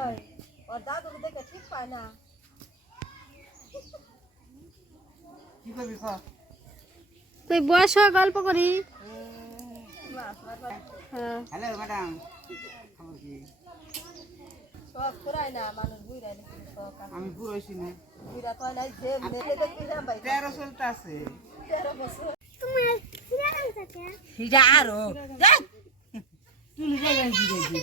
ওই ওর দাদু দেখে ঠিক পায় না। কি করবি ক? তুই বস, গল্প করি। হ্যালো ম্যাডাম, খবর কি? সব করায় না মানুষ বুইরাই নাকি সব আমি পুরো হইছি না, বুইরা তো নাই যে নেতে দেখবি না ভাই 13 চলতে আছে। 13 বছর তোমার সিরাম থাকে হিজা আরো তুই যাই দিদি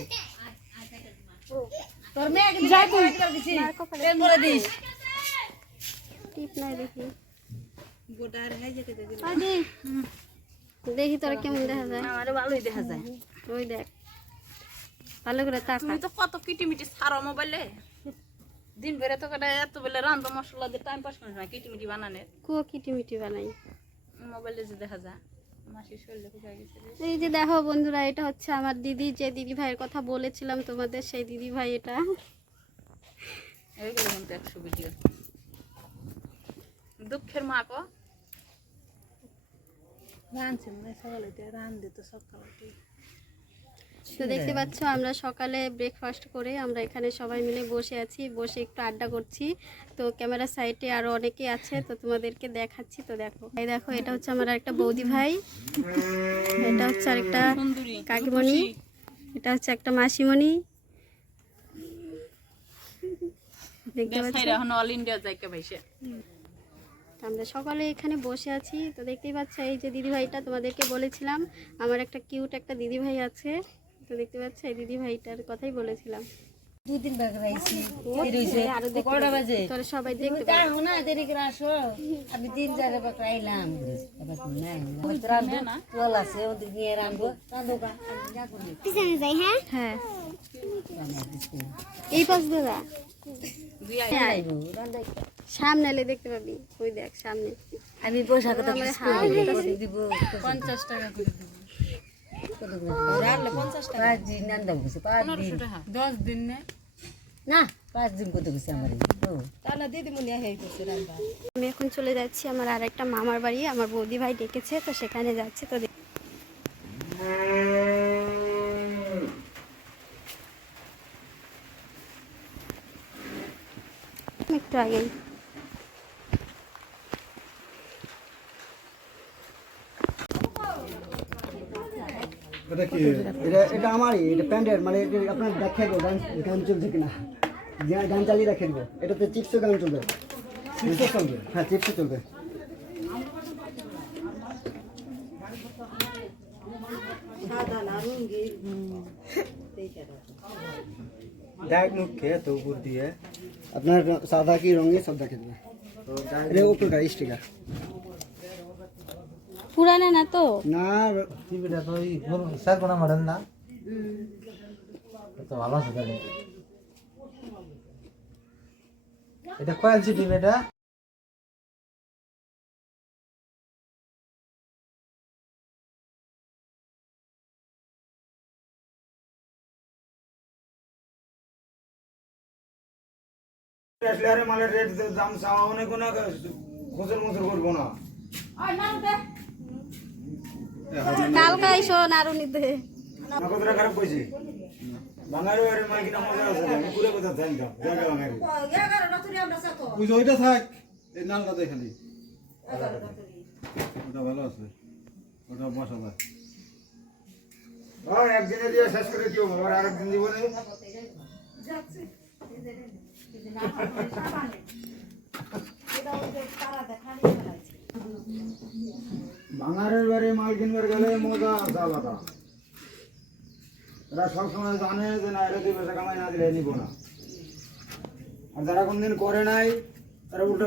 তোর মেয়ে কি যাই তুই দিছি তেল করে দিস টিপ নাই দেখি। গোটার হাই যেতে দে আদি দেখি তোরা কেমন দেখা যায়। আমারে ভালোই দেখা যায়। ওই দেখ, ভালো করে তাকা। তুমি তো কত কিটিমিটি ছাড়ো মোবাইলে, দিন বেরে তো করে এত বেলে রান্না মশলা দিয়ে টাইম পাস করে না কিটিমিটি বানানে কুয়ো কিটিমিটি বানাই মোবাইলে যে দেখা যায়। মাসির শরীরে কোথায় গেছে রে? এই যে দেখো বন্ধুরা, এটা হচ্ছে আমার দিদি, যে দিদি ভাইয়ের কথা বলেছিলাম তোমাদের, সেই দিদি ভাই এটা। এইগুলো কিন্তু 100 ভিডিও দুঃখের মা কো রানছে মনে সকালে রান দিত সকালে। তো দেখতে পাচ্ছ আমরা সকালে ব্রেকফাস্ট করে আমরা এখানে সবাই মিলে বসে আছি, বসে একটু আড্ডা করছি। তো ক্যামেরা সাইডে আরো অনেকে আছে, তো তোমাদেরকে দেখাচ্ছি। তো দেখো, এই দেখো, এটা হচ্ছে আমার একটা বৌদি ভাই, এটা হচ্ছে আরেকটা কাকিমণি, এটা হচ্ছে একটা মাসিমণি। দেখতে পাচ্ছ এখন অল ইন্ডিয়া যাইকে ভাইছে। আমরা সকালে এখানে বসে আছি। তো দেখতেই পাচ্ছ এই যে দিদি ভাইটা, তোমাদেরকে বলেছিলাম আমার একটা কিউট একটা দিদি ভাই আছে। তো দেখতে পাচ্ছ এই দিদি ভাইটার কথাই বলেছিলাম। দুদিন বাগে রাইছি আরো দেখতে কয়টা বাজে? তোরা সবাই দেখতে পাবে। যাও না, দেরি করে আসো। আমি 3 জায়গা বাগে আইলাম। নাই না তোল আছে, ওদের নিয়ে রাখবো রাঁধোগা যা করি। পিছনে যাই হ্যাঁ হ্যাঁ, এই পাশ দাদা আইবো রাঁধাই। সামনে এলে দেখতে পাবি, ওই দেখ সামনে। আমি পোশাক তো দিব 50 টাকা করে দিব। কত করে রাখলে 50 টাকা 5 দিন রান্ধাম কিছু 5 দিন 10 দিন না না 5 দিন কত কিছু আমার তাহলে দিদিমণি হইতেছে রান্না। আমি এখন চলে যাচ্ছি আমার আর একটা মামার বাড়ি, আমার বৌদি ভাই ডেকেছে, তো সেখানে যাচ্ছি। তো একটু আগেই এটা কি এটা আমারই, এটা প্যান্ডের, মানে আপনার দেখে দেবো গান চলছে কিনা, গান চালিয়ে রেখে দেবো। এটাতে চিপসও গান চলবে, চিপসও চলবে, হ্যাঁ চিপসও চলবে। দেখ মুখ খেয়ে তো উপর দিয়ে আপনার সাদা কি রঙে সব দেখে দেবে। এটা উপরকার স্টিকার পুরানা না তো না, টিভিটা তো ওই স্যার কোনা মডেল না, তো ভালো আছে তাহলে। এটা কয়েল টিভি এটা আসলে মালের রেট দাম চাওয়া অনেক না, খোঁজের মতো করবো না। কালকে আইসো নারুনিতে। কতটা খারাপ কইছি বাঙালি আরে মাল কিনা মজা আছে, আমি পুরো কথা জানতাম জায়গা বাঙালি। ওই যে ওইটা থাক, এই নালটা দেখালি ওটা ভালো আছে, ওটা বসা যায়। একদিনে দিয়ে শেষ করে দিও, আবার আরেকদিন দিব না। বাঙারের বাড়ি মাল কিনবার গেলে মজা আছে আলাদা। এরা সবসময় জানে যে না, এরা 2 পয়সা কামাই না দিলে নিব না। আর যারা কোনদিন করে নাই তারা উল্টো